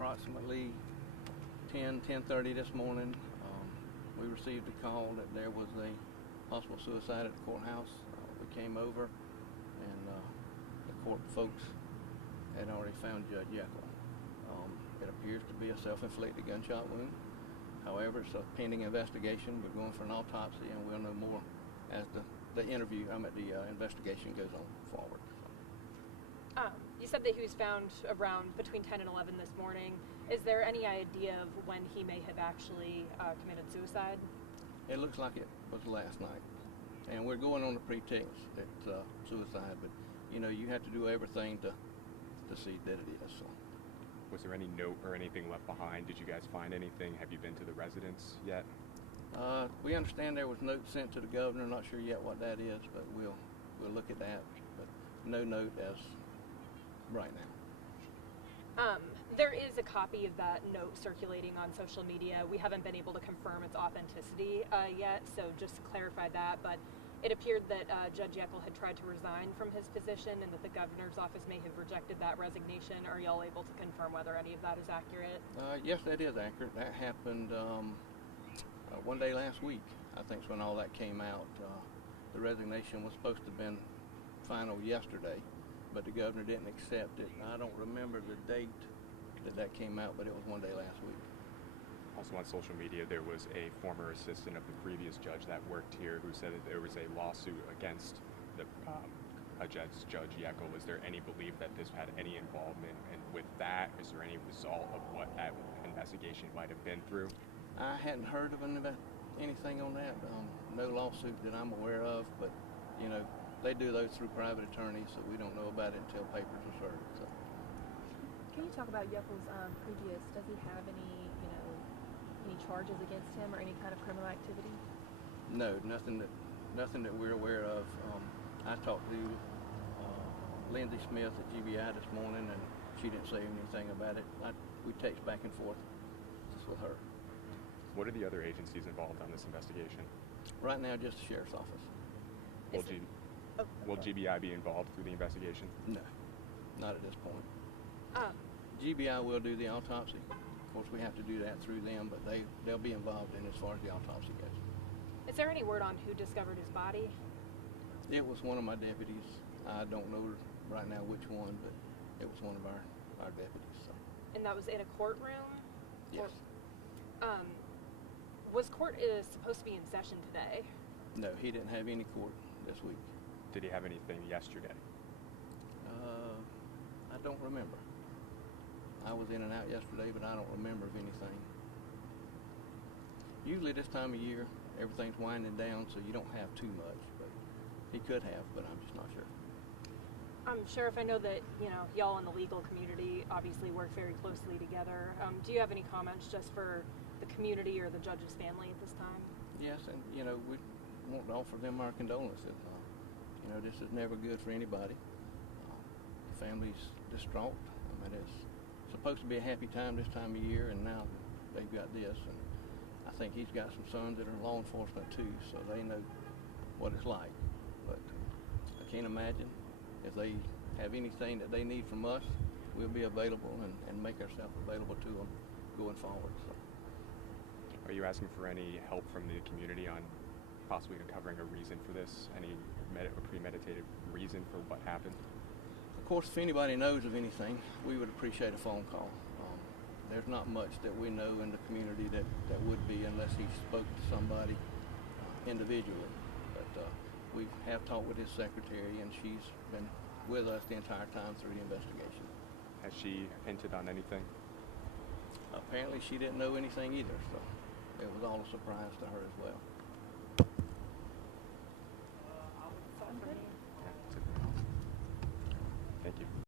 approximately 10:30 this morning, we received a call that there was a possible suicide at the courthouse. We came over, and the court folks had already found Judge Jekyll. It appears to be a self-inflicted gunshot wound. However, it's a pending investigation. We're going for an autopsy, and we'll know more as the investigation goes on forward. You said that he was found around between 10 and 11 this morning. Is there any idea of when he may have actually committed suicide? It looks like it was last night, and we're going on the pretext that suicide, but you have to do everything to see that it is. So. Was there any note or anything left behind? Did you guys find anything? Have you been to the residence yet? We understand there was note sent to the governor. Not sure yet what that is, but we'll look at that. But no note as right now. There is a copy of that note circulating on social media. We haven't been able to confirm its authenticity yet, so just to clarify that. But it appeared that Judge Jekyll had tried to resign from his position and that the governor's office may have rejected that resignation. Are y'all able to confirm whether any of that is accurate? Yes, that is accurate. That happened one day last week, I think, is when all that came out. The resignation was supposed to have been final yesterday, but the governor didn't accept it. I don't remember the date that came out, but it was one day last week. Also on social media, there was a former assistant of the previous judge that worked here who said that there was a lawsuit against the Judge Jekyll. Is there any belief that this had any involvement with that? Is there any result of what that investigation might have been through? I hadn't heard of anything on that. No lawsuit that I'm aware of, but they do those through private attorneys, so we don't know about it until papers are served. So. Can you talk about Jekyll's previous? Does he have any charges against him or any kind of criminal activity? No, nothing that we're aware of. I talked to Lindsay Smith at GBI this morning, and she didn't say anything about it. We text back and forth just with her. What are the other agencies involved on this investigation? Right now, just the sheriff's office. Will GBI be involved through the investigation? No, not at this point. GBI will do the autopsy. Of course, we have to do that through them, but they'll be involved in as far as the autopsy goes. Is there any word on who discovered his body? It was one of my deputies. I don't know right now which one, but it was one of our deputies. So. And that was in a courtroom? Yes. Was court supposed to be in session today? No, he didn't have any court this week. Did he have anything yesterday? I don't remember. I was in and out yesterday, but I don't remember of anything. Usually this time of year, everything's winding down, so you don't have too much, but he could have, but I'm just not sure. Sheriff, I know that, y'all in the legal community obviously work very closely together. Do you have any comments just for the community or the judge's family at this time? Yes, and, we want to offer them our condolences. This is never good for anybody. The family's distraught. I mean, it's supposed to be a happy time this time of year, and now they've got this. And I think he's got some sons that are in law enforcement too, so they know what it's like. But I can't imagine if they have anything that they need from us, we'll be available and make ourselves available to them going forward. So. Are you asking for any help from the community on possibly uncovering a reason for this? Any premeditated reason for what happened? Of course, if anybody knows of anything, we would appreciate a phone call. There's not much that we know in the community that would be unless he spoke to somebody individually. But we have talked with his secretary, and she's been with us the entire time through the investigation. Has she hinted on anything? Apparently she didn't know anything either, so it was all a surprise to her as well.